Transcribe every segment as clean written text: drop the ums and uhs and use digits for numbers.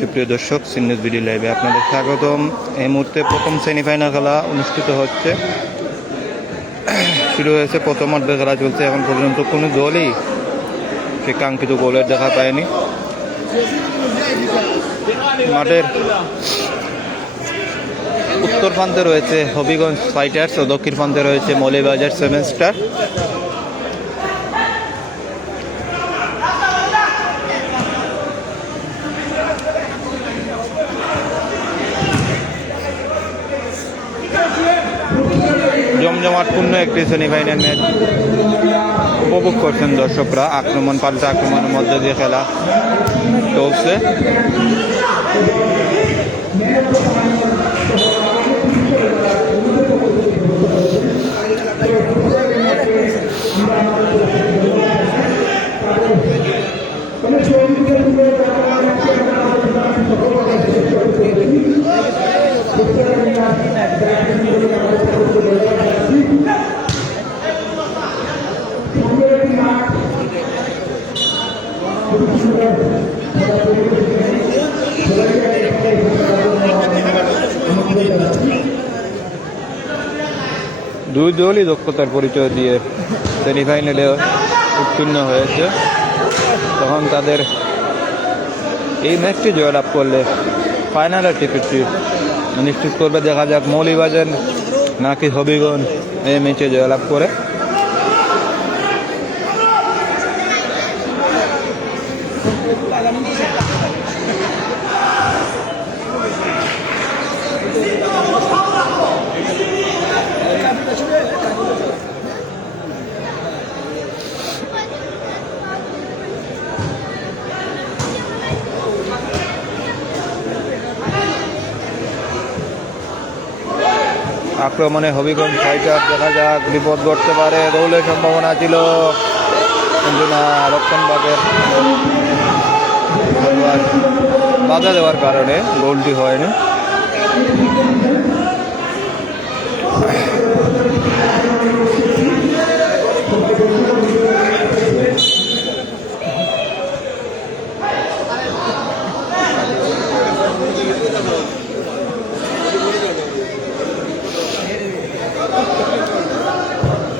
সুপ্রিয় দর্শক, senior video লাইভে আপনাদের স্বাগতম। এই মুহূর্তে প্রথম সেমিফাইনাল খেলা অনুষ্ঠিত হচ্ছে, শুরু হয়েছে। প্রথম অর্ধের খেলা চলছে। এখন পর্যন্ত কোনো দলই সে কাঙ্ক্ষিত গোলের দেখা পায়নি। মাঠের উত্তর প্রান্তে রয়েছে হবিগঞ্জ ফাইটার্স ও দক্ষিণ প্রান্তে রয়েছে মৌলভীবাজার সেভেন স্টার। জমজমাটপূর্ণ একটি সেমিফাইনাল ম্যাচ উপভোগ করছেন দর্শকরা। আক্রমণ পাল্টা আক্রমণের মধ্যে দিয়ে খেলা চলছে। দুই দলই দক্ষতার পরিচয় দিয়ে সেমিফাইনালে উত্তীর্ণ হয়েছে। তখন তাদের এই ম্যাচটি জয়লাভ করলে ফাইনালের টিকিটটি নিশ্চিত করবে। দেখা যাক মৌলভীবাজার নাকি হবিগঞ্জ এই ম্যাচে জয়লাভ করে। আক্রমণে হবিগঞ্জ ফাইটার, দেখা যাক বিপদ ঘটতে পারে। গোলের সম্ভাবনা ছিল কিন্তু না, রক্ষণভাগের বাধা দেওয়ার কারণে গোলটি হয়নি।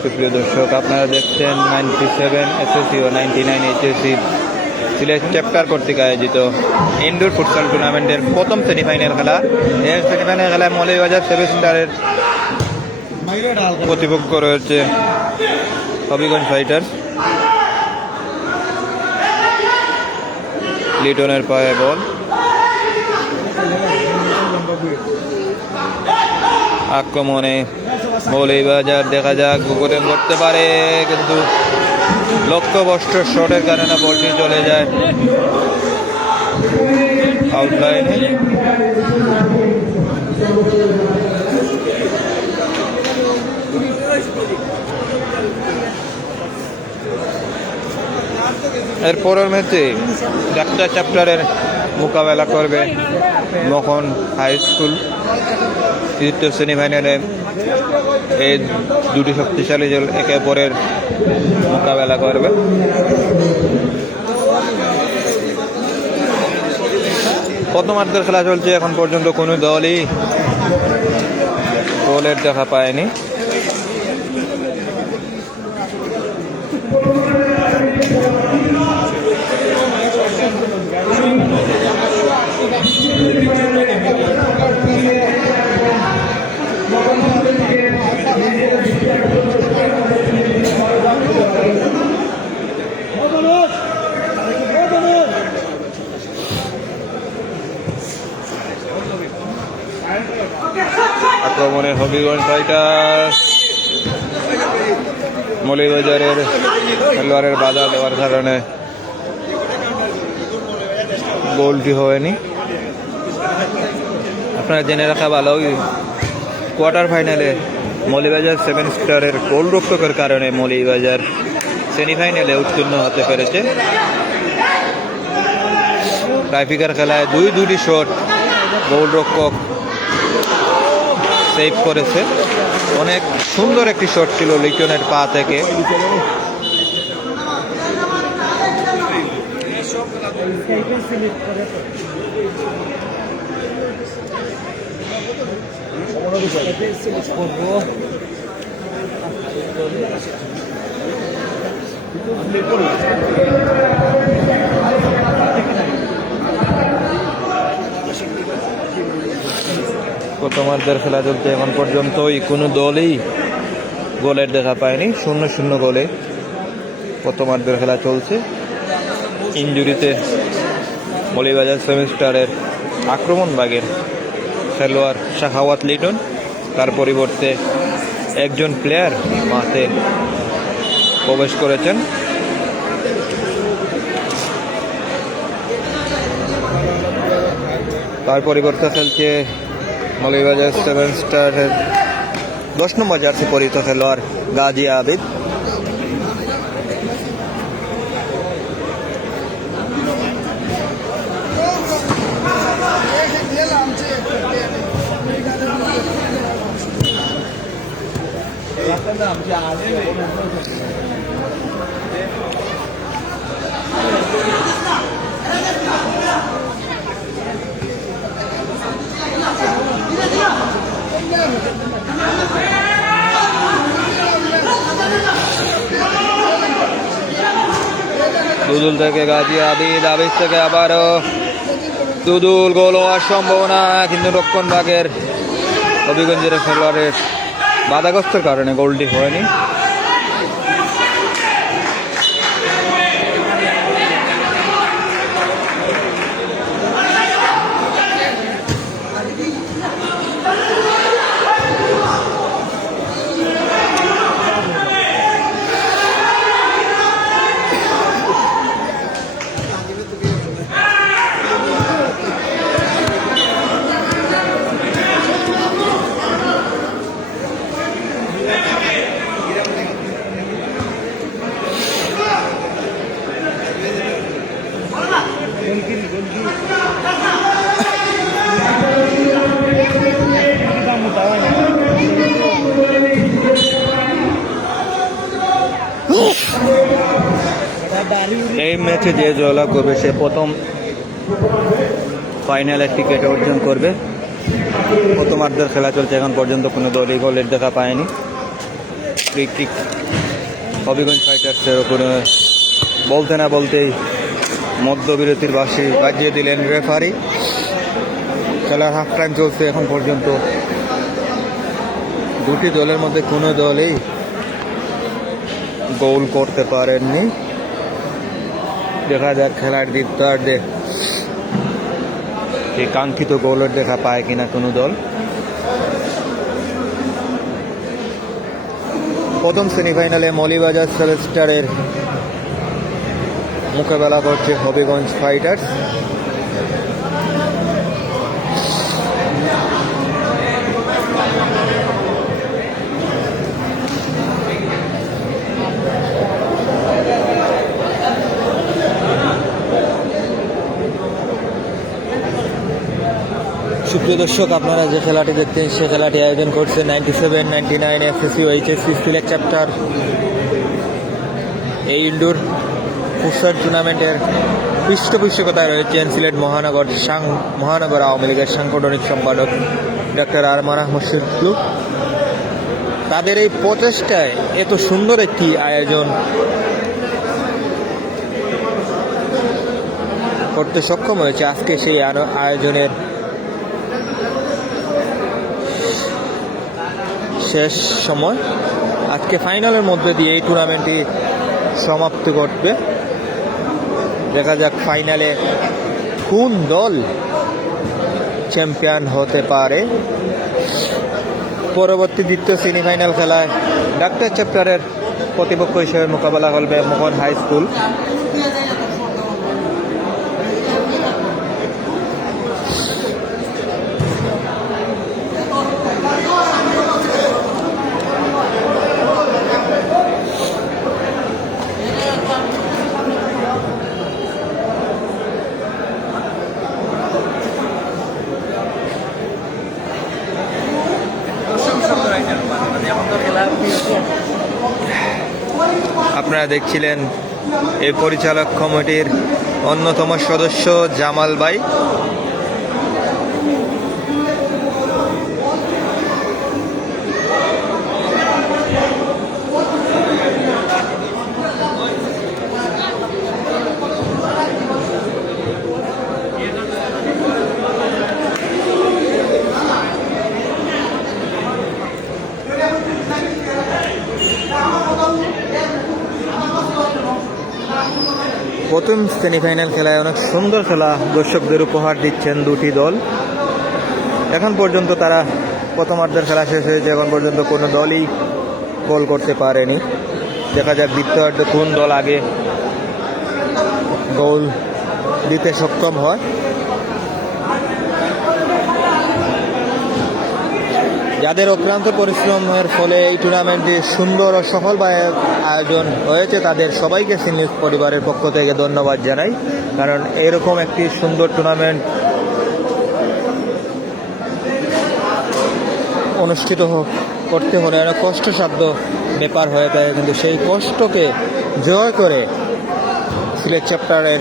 সুপ্রিয় দর্শক, আপনারা দেখছেন 97 এসএসসি ও 99 এইচএসসি সিলেট চ্যাপ্টার কর্তৃক আয়োজিত ইনডোর ফুটবল টুর্নামেন্টের প্রথম সেমিফাইনাল খেলা। এই সেমিফাইনাল খেলায় মৌলভীবাজার সেভেন স্টারের প্রতিপক্ষ রয়েছে হবিগঞ্জ ফাইটার্স। লিটনের পায়ে বল, আক্রমণে মৌলভীবাজার, দেখা যাক গোল করতে পারে কিন্তু লক্ষ্যভ্রষ্ট শটের কারণে বলটি চলে যায় আউটলাইনে। এরপরের ম্যাচে ডাক্তার চ্যাপ্টারের মোকাবেলা করবে মোহন হাই স্কুল। তৃতীয় সেমিফাইনালে এই দুটি শক্তিশালী দল একে অপরের মোকাবেলা করবে। প্রথমার্ধের খেলা চলছে। এখন পর্যন্ত কোনো দলই গোলের দেখা পায়নি। আক্রমণে হবিগঞ্জ ফাইটার্স, মৌলভীবাজারের খেলোয়াড়ের বাধা দেওয়ার কারণে গোলটি হয়নি। আপনারা জেনে রাখা ভালো, কোয়ার্টার ফাইনালে মৌলভীবাজার সেভেন স্টারের গোলরক্ষকের কারণে মৌলভীবাজার সেমিফাইনালে উত্তীর্ণ হতে পেরেছে। টাইফিকার খেলায় দুটি শট গোলরক্ষক সেভ করেছে। অনেক সুন্দর একটি শট ছিল লিটনের পা থেকে। প্রথমার্ধের খেলা চলছে এখন পর্যন্তই কোনো দলই গোলের দেখা পায়নি, 0-0 গোলে প্রথমার্ধের খেলা চলছে। ইনজুরিতে মৌলভীবাজার সেমিস্টারের আক্রমণ ভাগের খেলোয়াড় শাখাওয়াত লিটন, তার পরিবর্তে একজন প্লেয়ার মাঠে প্রবেশ করেছেন। তার পরিবর্তে খেলছে মৌলভীবাজার সেমিস্টারের 10 নম্বর জার্সি পরিহিত খেলোয়াড় গাজী আবিদ। দুদুল থেকে গাজী আবিদ, আবিদ থেকে আবারও দুদুল, গোল হওয়ার সম্ভাবনা, কিন্তু রক্ষণ ভাগের হবিগঞ্জের খেলোয়াড়ের বাধাগ্রস্তের কারণে গোলটি হয়নি। এই ম্যাচে যে জয়লাভ করবে সে প্রথম ফাইনালের টিকিট অর্জন করবে। প্রথমার্ধের খেলা চলছে এখন পর্যন্ত কোনো দলই গোলের দেখা পায়নি। ফ্রি কিক হবিগঞ্জ ফাইটার্সের ওপরে বলতে না বলতেই মধ্যবিরতির বাঁশি বাজিয়ে দিলেন রেফারি। খেলার হাফ টাইম চলছে এখন পর্যন্ত। দুটি দলের মধ্যে কোনো দলই গোল করতে পারেননি। দেখা যাক খেলার দ্বিতীয়ার্ধে এই কাঙ্ক্ষিত গোলের দেখা পায় কিনা কোনো দল। প্রথম সেমিফাইনালে মৌলভীবাজার সেমিস্টারের মোকাবেলা করছে হবিগঞ্জ ফাইটার্স। সুপ্রিয় দর্শক, আপনারা যে খেলাটি দেখতেন সে খেলাটি আয়োজন করছে 97-99 এফএসসি ও এইচএসসি সিলেক্ট চ্যাপ্টার। এই ইনডোর ফুটসাল টুর্নামেন্টের পৃষ্ঠপোষকতায় রয়েছেন সিলেট মহানগর আওয়ামী লীগের সাংগঠনিক সম্পাদক ডক্টর আরমান আহমদ শরীফুল। তাদের এই প্রচেষ্টায় এত সুন্দর একটি আয়োজন করতে সক্ষম হয়েছে। আজকে সেই আয়োজনের শেষ সময়, আজকে ফাইনালের মধ্যে দিয়ে এই টুর্নামেন্টটি সমাপ্তি ঘটবে। দেখা যাক ফাইনালে কোন দল চ্যাম্পিয়ন হতে পারে। পরবর্তী দ্বিতীয় সেমিফাইনাল খেলায় ডাক্তার চ্যাপ্টারের প্রতিপক্ষ হিসেবে মোকাবেলা করবে মোহন হাই স্কুল। আপনারা দেখছিলেন এই পরিচালক কমিটির অন্যতম সদস্য জামাল ভাই। প্রথম সেমিফাইনাল খেলায় অনেক সুন্দর খেলা দর্শকদের উপহার দিচ্ছেন দুটি দল। এখন পর্যন্ত তারা প্রথমার্ধের খেলা শেষ হয়েছে, এখন পর্যন্ত কোনো দলই গোল করতে পারেনি। দেখা যাক দ্বিতীয়ার্ধে কোন দল আগে গোল দিতে সক্ষম হয়। যাদের অক্লান্ত পরিশ্রমের ফলে এই টুর্নামেন্টটি সুন্দর ও সফলভাবে আয়োজন হয়েছে তাদের সবাইকে সি নিউজ পরিবারের পক্ষ থেকে ধন্যবাদ জানাই। কারণ এরকম একটি সুন্দর টুর্নামেন্ট অনুষ্ঠিত করতে হলে অনেক কষ্টসাধ্য ব্যাপার হয়ে থাকে, কিন্তু সেই কষ্টকে জয় করে সিলেট চ্যাপ্টারের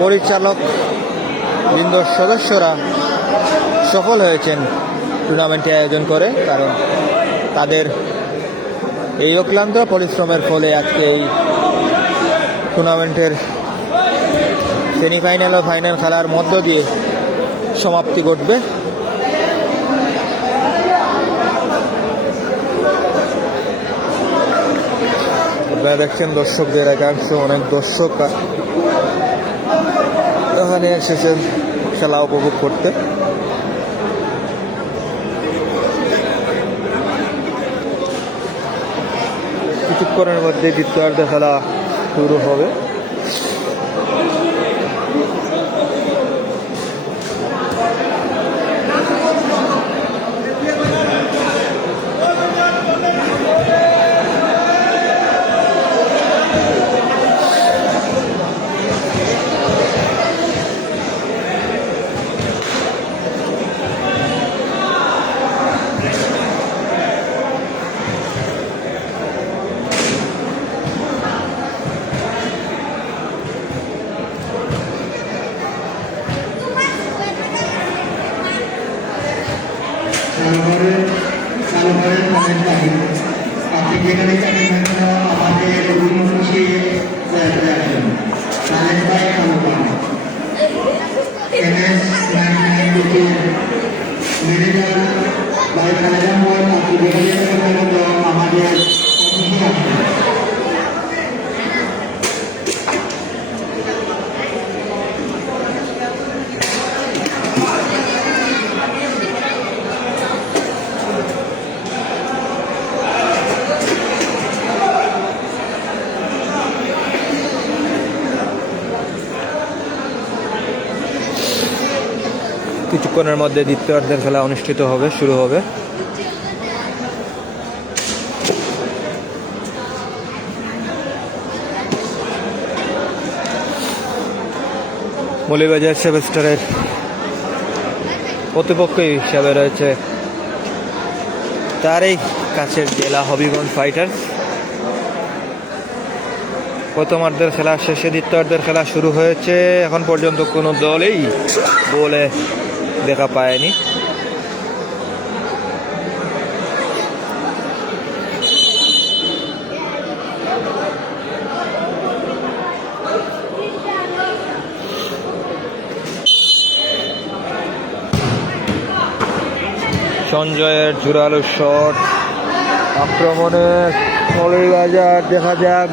পরিচালক বৃন্দর সদস্যরা সফল হয়েছেন টুর্নামেন্টটি আয়োজন করে। কারণ তাদের এই অক্লান্ত পরিশ্রমের ফলে আজকে এই টুর্নামেন্টের সেমিফাইনাল ও ফাইনাল খেলার মধ্য দিয়ে সমাপ্তি ঘটবে। আপনারা দেখছেন দর্শকদের একাংশ, অনেক দর্শক এখানে এসেছেন খেলা উপভোগ করতে। কিছুক্ষণের মধ্যে দ্বিতীয়ার্ধে খেলা শুরু হবে। কিছুক্ষণের মধ্যে দ্বিতীয়ার্ধের খেলা অনুষ্ঠিত হবে, শুরু হবে। মৌলভীবাজার সেভেস্টারের প্রতিপক্ষ হিসাবে রয়েছে তারই কাছের জেলা হবিগঞ্জ ফাইটার্স। প্রথমার্ধের খেলা শেষে দ্বিতীয়ার্ধের খেলা শুরু হয়েছে। এখন পর্যন্ত কোনো দলই গোলে দেখা পায়নি। সঞ্জয়ের জোরালো শট, আক্রমণে মৌলভীবাজার, দেখা যাক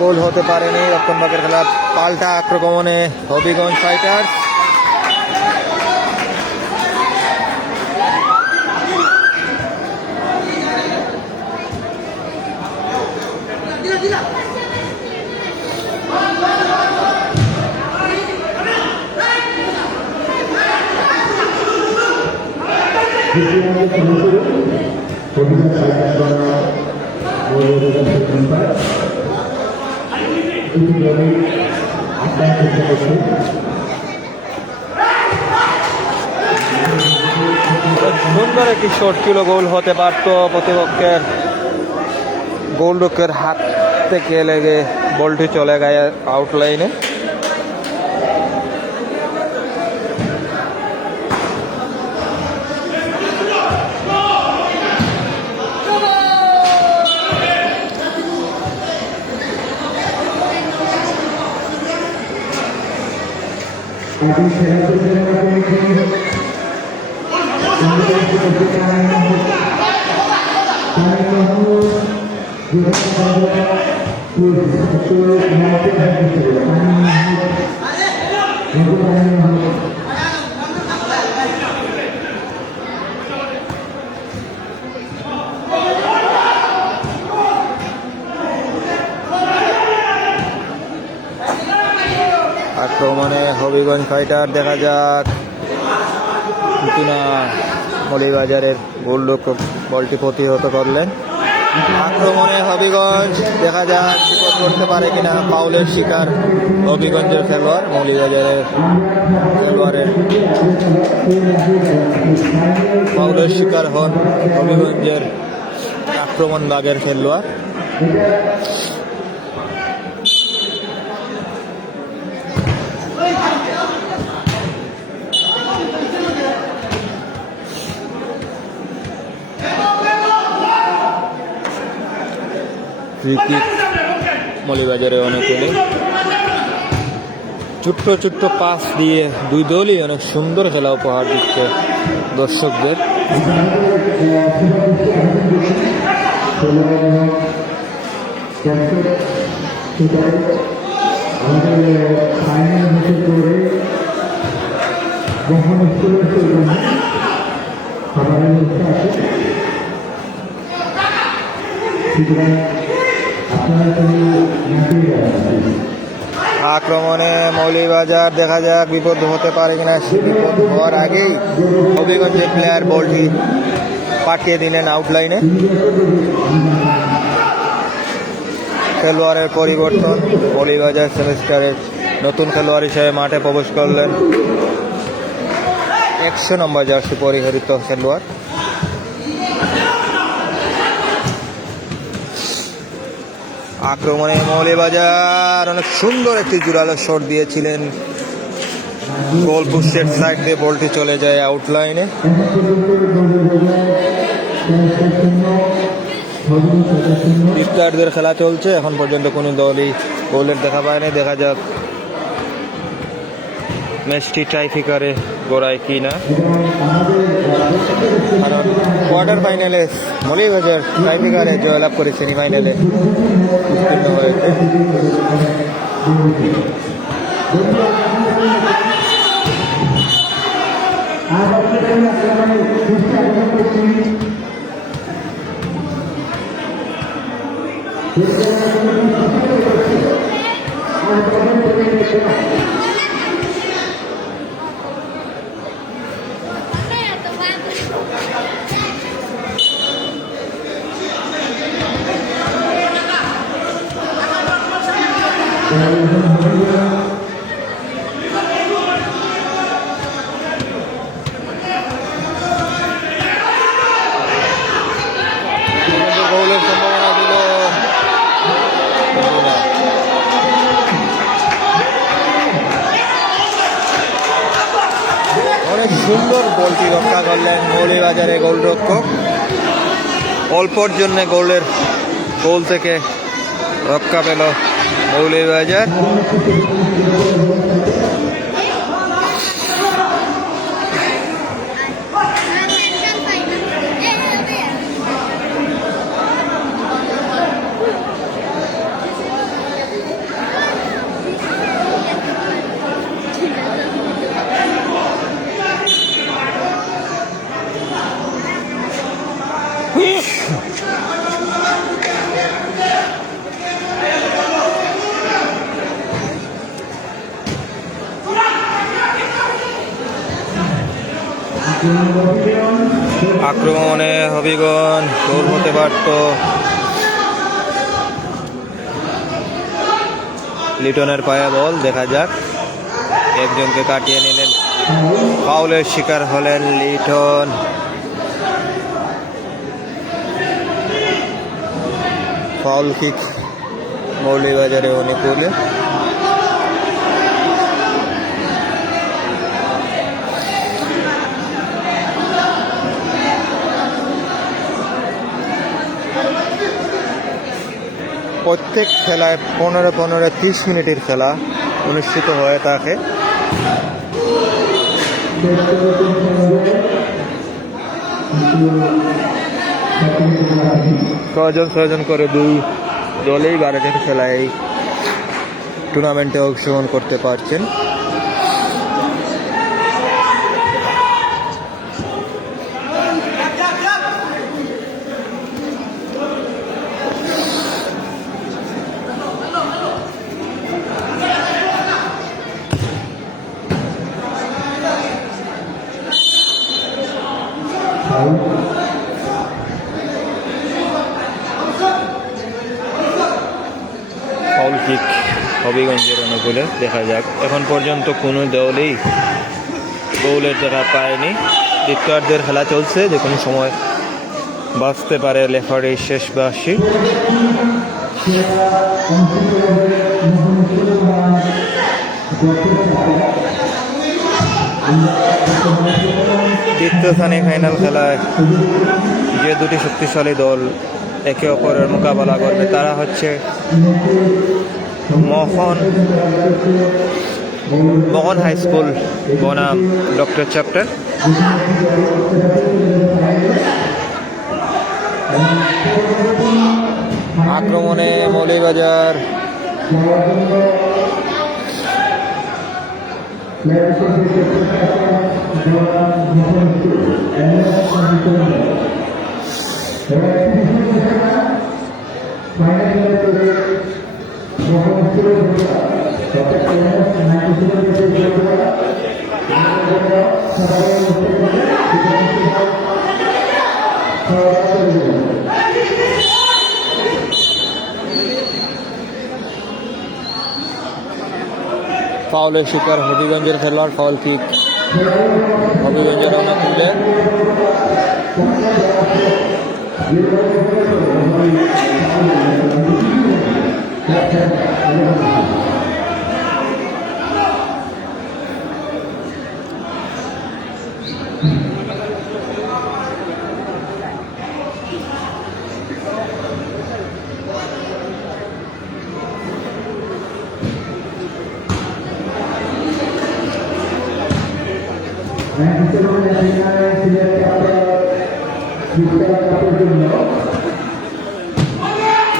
গোল হতে পারেনি। রক্ষণভাগের খেলা, পাল্টা আক্রমণে হবিগঞ্জ ফাইটার্স। সুন্দর একটি শট ছিল, গোল হতে পারত। প্রতিপক্ষের গোলরক্ষকের হাত থেকে লেগে বলটি চলে গেছে আউটলাইনে। আক্রমণে হবিগঞ্জ ফাইটার, দেখা যাক কিন্তু না, মৌলভীবাজারের গোলরক্ষক বলটি প্রতিহত করলেন। আক্রমণে হবিগঞ্জ, দেখা যাক বিপদ করতে পারে কিনা। ফাউলের শিকার হবিগঞ্জের খেলোয়াড়, মৌলভীবাজারের খেলোয়াড়ের ফাউলের শিকার হন হবিগঞ্জের আক্রমণ ভাগের খেলোয়াড়। ক্রিকেট মৌলভীবাজারে অনেকগুলি ছোট্ট ছোট্ট পাস দিয়ে দুই দলই অনেক সুন্দর খেলা উপহার দিচ্ছে দর্শকদের। আক্রমণে মৌলভীবাজার, দেখা যাক বিপদ হতে পারে কিনা। বিপদ হওয়ার আগেই হবিগঞ্জের প্লেয়ার বলটি পাঠিয়ে দিলেন আউটলাইনে। খেলোয়াড়ের পরিবর্তন, মৌলভীবাজার সেমিস্টারের নতুন খেলোয়াড় হিসেবে মাঠে প্রবেশ করলেন 100 নম্বর জার্সি পরিহিত খেলোয়াড়। আক্রমণে মৌলভীবাজার অনেক সুন্দর একটি জোরালো শট দিয়েছিলেন, গোল পোস্টের সাইড দিয়ে বলটি চলে যায় আউটলাইনে। ইফতারদের খেলা চলছে, এখন পর্যন্ত কোনো দলই গোলের দেখা পায়নি। দেখা যাক ম্যাচটি টাইফিকারে গড়ায় কি না, কারণ কোয়ার্টার ফাইনালে মৌলভীবাজার টাইফিকারে জয়লাভ করে সেমিফাইনালে উত্তীর্ণ হয়েছে। গোলের সম্ভাবনা ছিল, অনেক সুন্দর বলটি রক্ষা করলেন মৌলভীবাজারের গোলরক্ষক। অল্পর জন্য গোল থেকে রক্ষা পেল মৌলভীবাজার। আক্রমণে হবিগঞ্জ গোল হতে পারত, লিটনের পায়ে বল, দেখা যাক একজনকে কাটিয়ে নিলেন, ফাউলের শিকার হলেন লিটন। ফাউল কিক মৌলভীবাজারে অনুকূলে। প্রত্যেক খেলায় 15-30 মিনিটের খেলা অনুষ্ঠিত হয়ে থাকে। ছয়জন করে দুই দলেই 12জন খেলায় এই টুর্নামেন্টে অংশগ্রহণ করতে পারছেন। ফাউল কিক হবিগঞ্জের অনুকূলে, দেখা যাক। এখন পর্যন্ত কোনো দলই গোলের দেখা পায়নি। দ্বিতীয়ার্ধের খেলা চলছে, যে কোনো সময় বাঁচতে পারে রেফারির শেষ বাঁশি। দ্বিতীয় সেমিফাইনাল খেলায় যে দুটি শক্তিশালী দল একে অপরের মোকাবেলা করবে তারা হচ্ছে মোহন হাই স্কুল বনাম ডক্টর চ্যাপ্টার। আক্রমণে মৌলভীবাজার, ফাউলের শিকার হবিগঞ্জের খেলোয়াড়। ফাউল কিক হবিগঞ্জের অনুকূলে।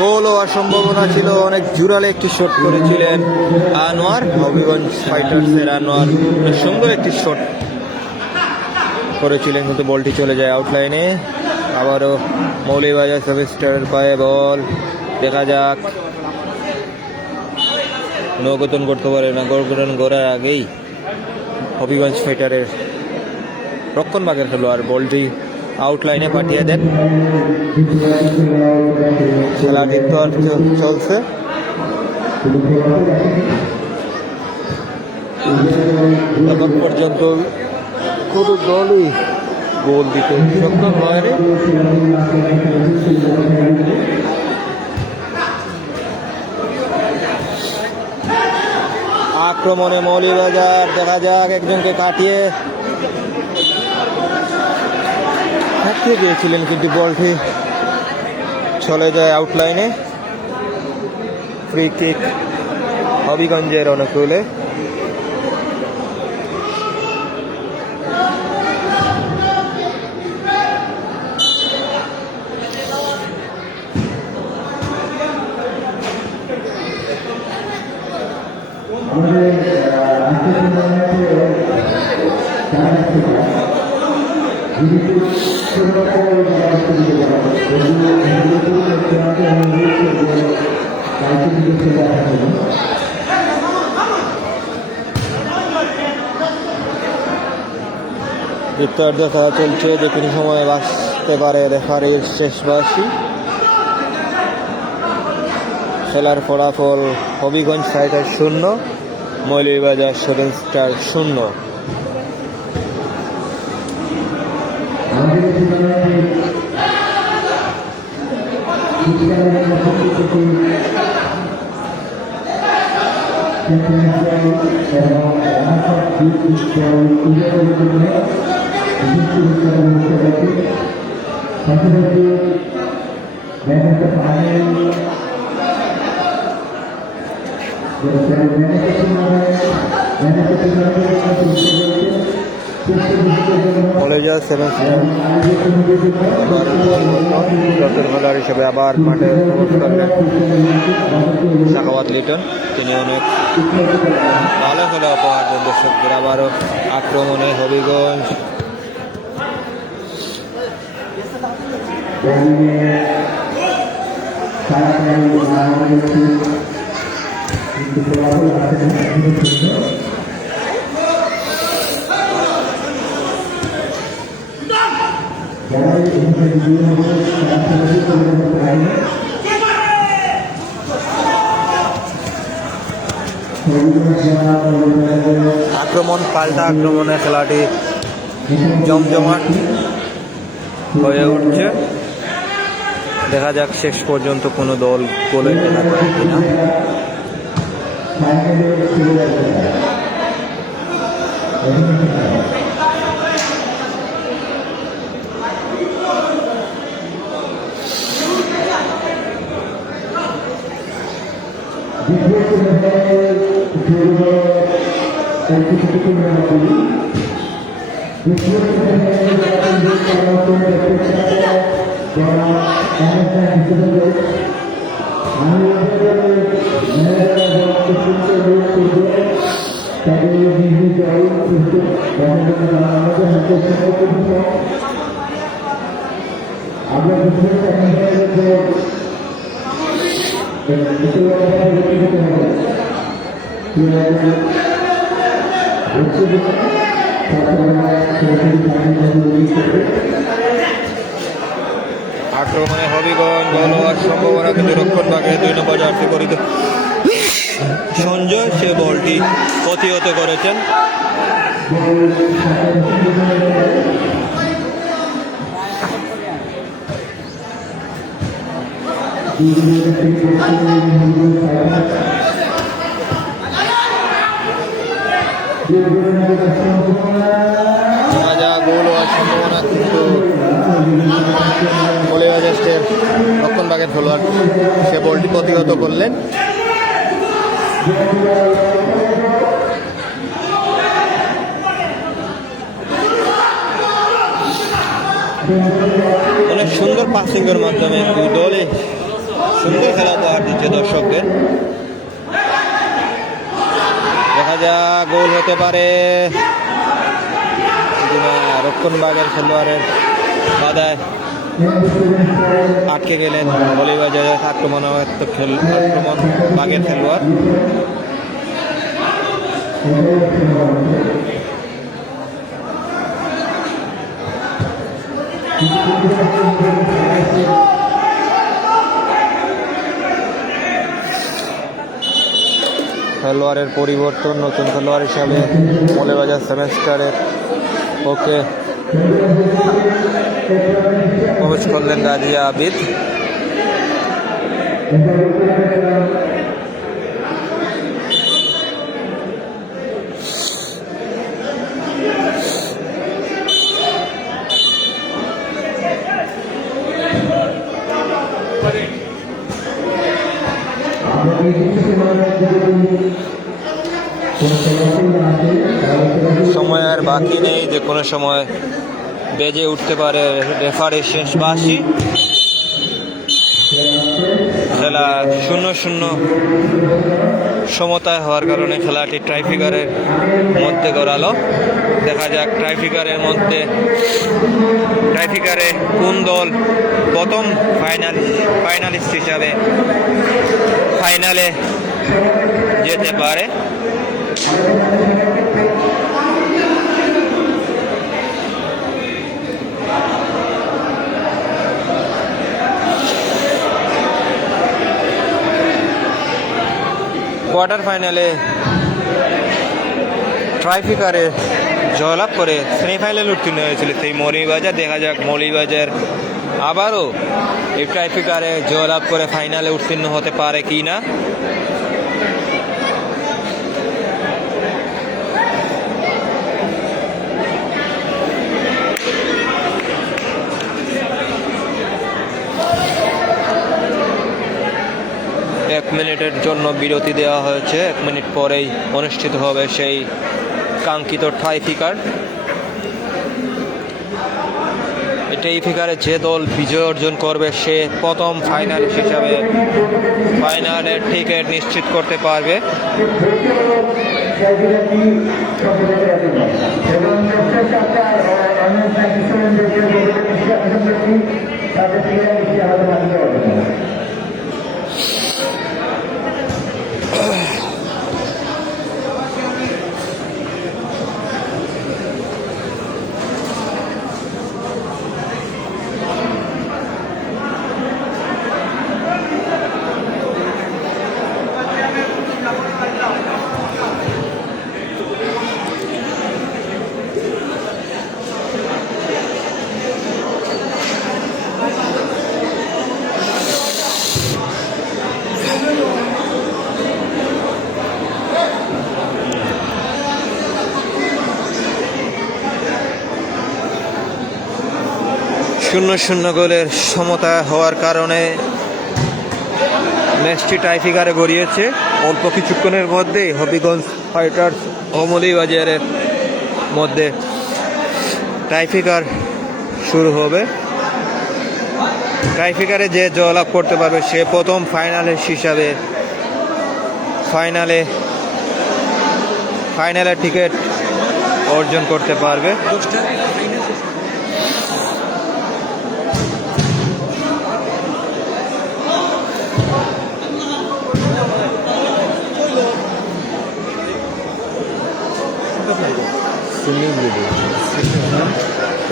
গোল হওয়ার সম্ভাবনা ছিল, অনেক জোরালো একটি শট করেছিলেন আনোয়ার। হবিগঞ্জ ফাইটার্সের আনোয়ার সুন্দর একটি শট করেছিলেন, কিন্তু বলটি চলে যায় আউটলাইনে। আবারও মৌলভীবাজার সেমিস্টারের পায়ে বল, দেখা যাক। নৌগতন করতে পারে না, গড়গড়ন গড়ার আগেই হবিগঞ্জ ফাইটারের রক্ষণভাগের খেলোয়াড় বলটি আউটলাইনে পাঠিয়ে দেন। খেলা চলছে। এখন পর্যন্ত কোনো দলই গোল দিতে সক্ষম হয়নি। আক্রমণে মৌলভীবাজার, দেখা যাক। একজনকে কাটিয়ে গিয়েছিলেন, কিন্তু বলটি চলে যায় আউটলাইনে। ফ্রি কিক হবিগঞ্জের অনুকূলে। দ্বিতীয়ার্ধ খেলা চলছে, যে কোনো সময় বাঁচতে পারে রেফারির শেষ বাঁশি। খেলার ফলাফল হবিগঞ্জ ফাইটার 0, মৌলভীবাজার সেভেনস্টার 0। কলেজার সেমিস্টার নতুন খেলোয়াড় হিসেবে আবার মাঠে প্রবেশ করলেন সাখাওয়াত লিটন। তিনি অনেক ভালো খেলা উপহার দেন দর্শকদের। আবারও আক্রমণে হবিগঞ্জ, আক্রমণ পাল্টা আক্রমণে খেলাটি জমজমাট হয়ে উঠছে। দেখা যাক শেষ পর্যন্ত কোনো দল গোলে খেলা করে কিনা। আক্রমণে হবিগঞ্জ গোল হওয়ার সম্ভাবনা, কিন্তু রক্ষণ ভাগে 2 নম্বর জার্সি পরিত সঞ্জয় সে বলটি প্রতিহত করেছেন। গোল হওয়ার সম্ভাবনা, কিন্তু কলেজার রক্ষণ ভাগের খেলোয়াড় সে বলটি প্রতিহত করলেন। অনেক সুন্দর পাসিংয়ের মাধ্যমে দুই দলে সুন্দর খেলা উপহার দিচ্ছে দর্শকদের। দেখা যাক গোল হতে পারে, রক্ষণ ভাগের খেলোয়াড়ের বাধায় আটকে গেলেন মৌলভীবাজারের আক্রমণ ভাগের খেলোয়াড়। খেলোয়াড়ের পরিবর্তন, নতুন খেলোয়াড় হিসাবে মৌলভীবাজার সেমিস্টারের ওকে প্রবেশ করলেন রাজিয়া আবিদ। সময় আর বাকি নেই, যে কোনো সময় বেজে উঠতে পারে রেফারির শেষ বাঁশি। খেলা 0-0 সমতায় হওয়ার কারণে খেলাটি ট্রাইফিগারের মধ্যে গড়ালো। দেখা যাক ট্রাইফিগারে কোন দল প্রথম ফাইনালিস্ট হিসাবে ফাইনালে যেতে পারে। কোয়ার্টার ফাইনালে ট্রাইফিগারে জয়লাভ করে সেমিফাইনালে উত্তীর্ণ হয়েছিল সেই মৌলভীবাজার। দেখা যাক মৌলভীবাজার আবারও এই ট্রাইফিগারে জয়লাভ করে ফাইনালে উত্তীর্ণ হতে পারে কি না। মিনিটের জন্য বিরতি দেওয়া হয়েছে। 1 মিনিট পরেই অনুষ্ঠিত হবে সেই কাঙ্ক্ষিত টাই ফিকার। এই ফিকারে যে দল বিজয় অর্জন করবে সে প্রথম ফাইনালিস্ট হিসাবে ফাইনালের টিকিট নিশ্চিত করতে পারবে। শূন্য শূন্য গোলের সমতা হওয়ার কারণে ম্যাচটি টাইফিকারে গড়িয়েছে। অল্প কিছুক্ষণের মধ্যেই হবিগঞ্জ ফাইটার্স ও মৌলভীবাজারের মধ্যে টাইফিকার শুরু হবে। টাইফিকারে যে জয়লাভ করতে পারবে সে প্রথম ফাইনালিস্ট হিসাবে ফাইনালের টিকিট অর্জন করতে পারবে।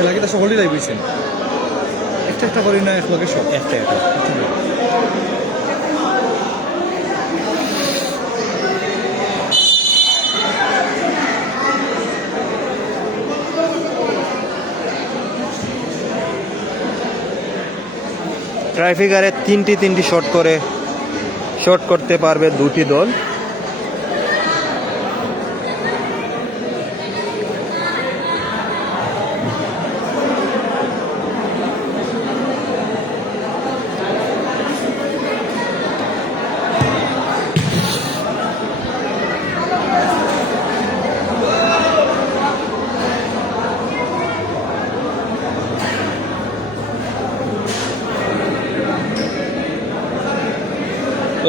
লাগে তো সকলেই যাই বুঝছেন, একটা একটা করি না, একলগে সব একটা একটা। ট্রাইফিকারে তিনটি শট করতে পারবে দুটি দল।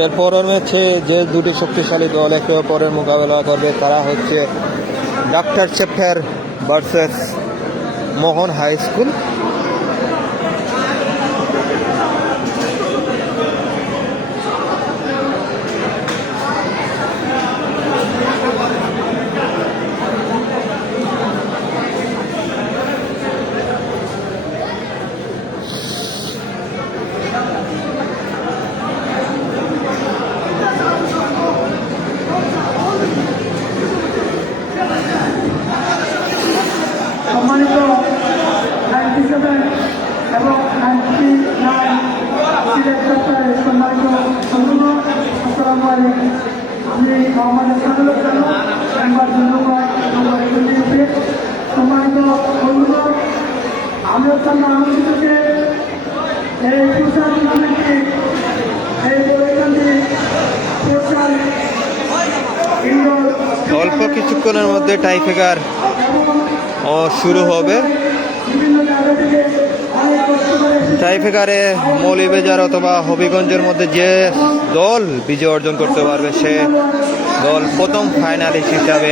এরপরের ম্যাচে যে দুটি শক্তিশালী দল একে অপরের মোকাবেলা করবে তারা হচ্ছে ডাক্তার চ্যাপ্টার ভার্সেস মোহন হাই স্কুল। সম্মানিত 97 এবং 99 সিলেট সরকারের সম্মানিত বন্ধুগণ, আসসালামু আলাইকুম। আমি মোহাম্মদ সাদুল্লাহ সংবাদ ধন্যবাদ সম্মানিত বন্ধুগণ, আমি অত্যন্ত আনন্দিত যে এই প্রচার টুর্নামেন্টটি এই পরিকান্তি প্রচার অল্প কিছুক্ষণের মধ্যে টাইফিকার শুরু হবে। টাইফিকারে মৌলভীবাজার অথবা হবিগঞ্জের মধ্যে যে দল বিজয় অর্জন করতে পারবে সে দল প্রথম ফাইনালিস্ট হিসাবে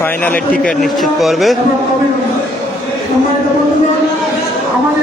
ফাইনালের টিকিট নিশ্চিত করবে। আমার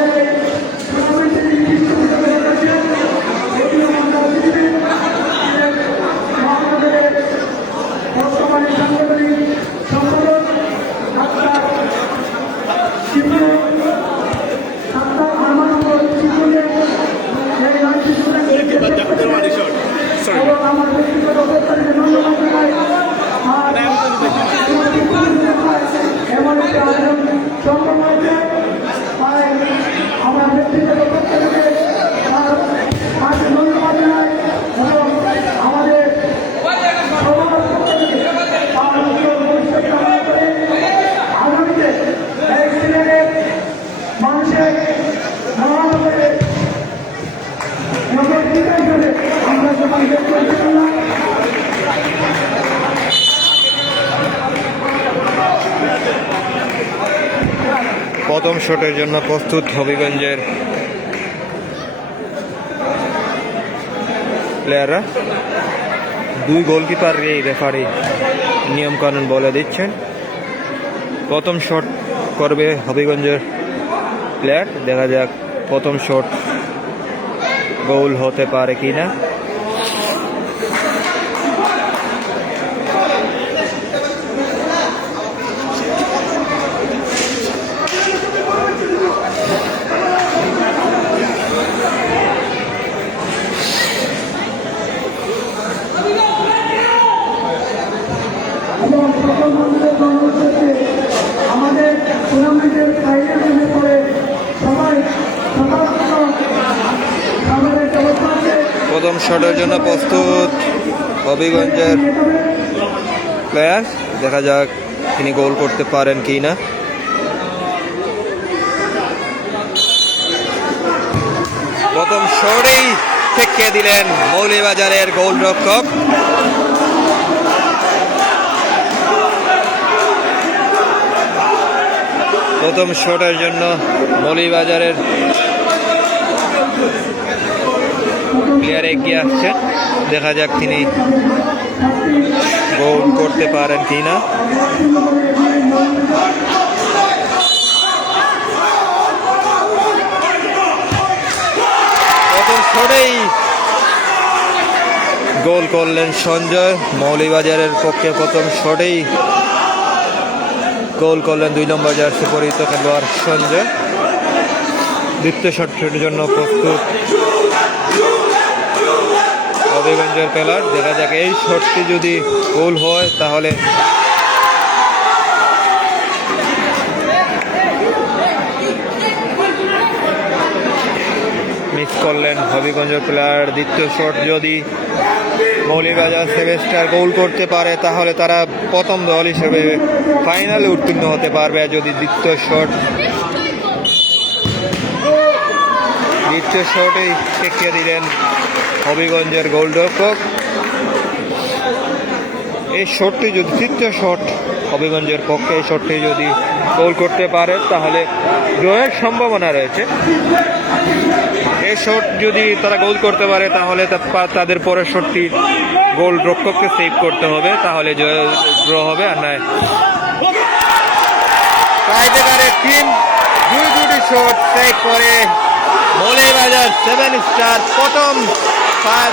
প্রথম শটের জন্য প্রস্তুত হবিগঞ্জের প্লেয়াররা। 2 গোলকিপার রেফারি নিয়মকানুন বলে দিচ্ছেন। প্রথম শট করবে হবিগঞ্জের প্লেয়ার, দেখা যাক প্রথম শট গোল হতে পারে কিনা। এবং সকল বন্ধুদের জন্মদিনে আমাদের টুর্নামেন্টের ফাইনাল হয়ে পড়ে সবাই খাবারের ব্যবস্থা আছে। প্রথম শটের জন্য প্রস্তুত হবিগঞ্জের প্লেয়ার, দেখা যাক তিনি গোল করতে পারেন কি না। প্রথম শটেই ঠেকিয়ে দিলেন মৌলভীবাজারের গোলরক্ষক। প্রথম শটের জন্য মৌলভীবাজারের প্লেয়ার এগিয়ে আসছেন, দেখা যাক তিনি গোল করতে পারেন কিনা। প্রথম শটেই গোল করলেন সঞ্জয়, মৌলভীবাজারের পক্ষে প্রথম শটেই গোল করলেন 2 নম্বর জার্সি পরিহিত খেলোয়াড় সঞ্জয়। দ্বিতীয় শটের জন্য প্রস্তুত হবিগঞ্জের প্লেয়ার, দেখা যাক এই শটটি যদি গোল হয় তাহলে মিস করলেন হবিগঞ্জের প্লেয়ার। দ্বিতীয় শট যদি মৌলভীবাজার সেভেস্টার গোল করতে পারে তাহলে তারা প্রথম দল হিসেবে ফাইনালে উত্তীর্ণ হতে পারবে। যদি দ্বিতীয় শটেই ঠেকিয়ে দিলেন হবিগঞ্জের গোলরক্ষক। এই শটটি যদি তৃতীয় শট হবিগঞ্জের পক্ষে, এই শটটি যদি গোল করতে পারে তাহলে জয়ের সম্ভাবনা রয়েছে। এই শট যদি তারা গোল করতে পারে তাহলে তাদের পরের শটটি গোল রক্ষককে সেভ করতে হবে, তাহলে জয় ড্র হবে। আর নয় টাইব্রেকারে 2 শট সেভ করে মৌলভীবাজার 7 স্টার প্রথম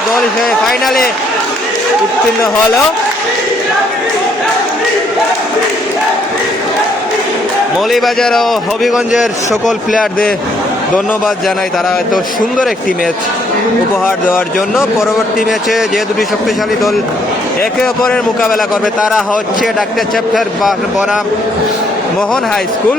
দল হিসেবে ফাইনালে উত্তীর্ণ হল। মৌলভীবাজার ও হবিগঞ্জের সকল প্লেয়ারদের ধন্যবাদ জানাই, তারা এত সুন্দর একটি ম্যাচ উপহার দেওয়ার জন্য। পরবর্তী ম্যাচে যে 2টি শক্তিশালী দল একে অপরের মোকাবেলা করবে তারা হচ্ছে ডাক্তার চ্যাপ্টার বনাম মোহন হাই স্কুল।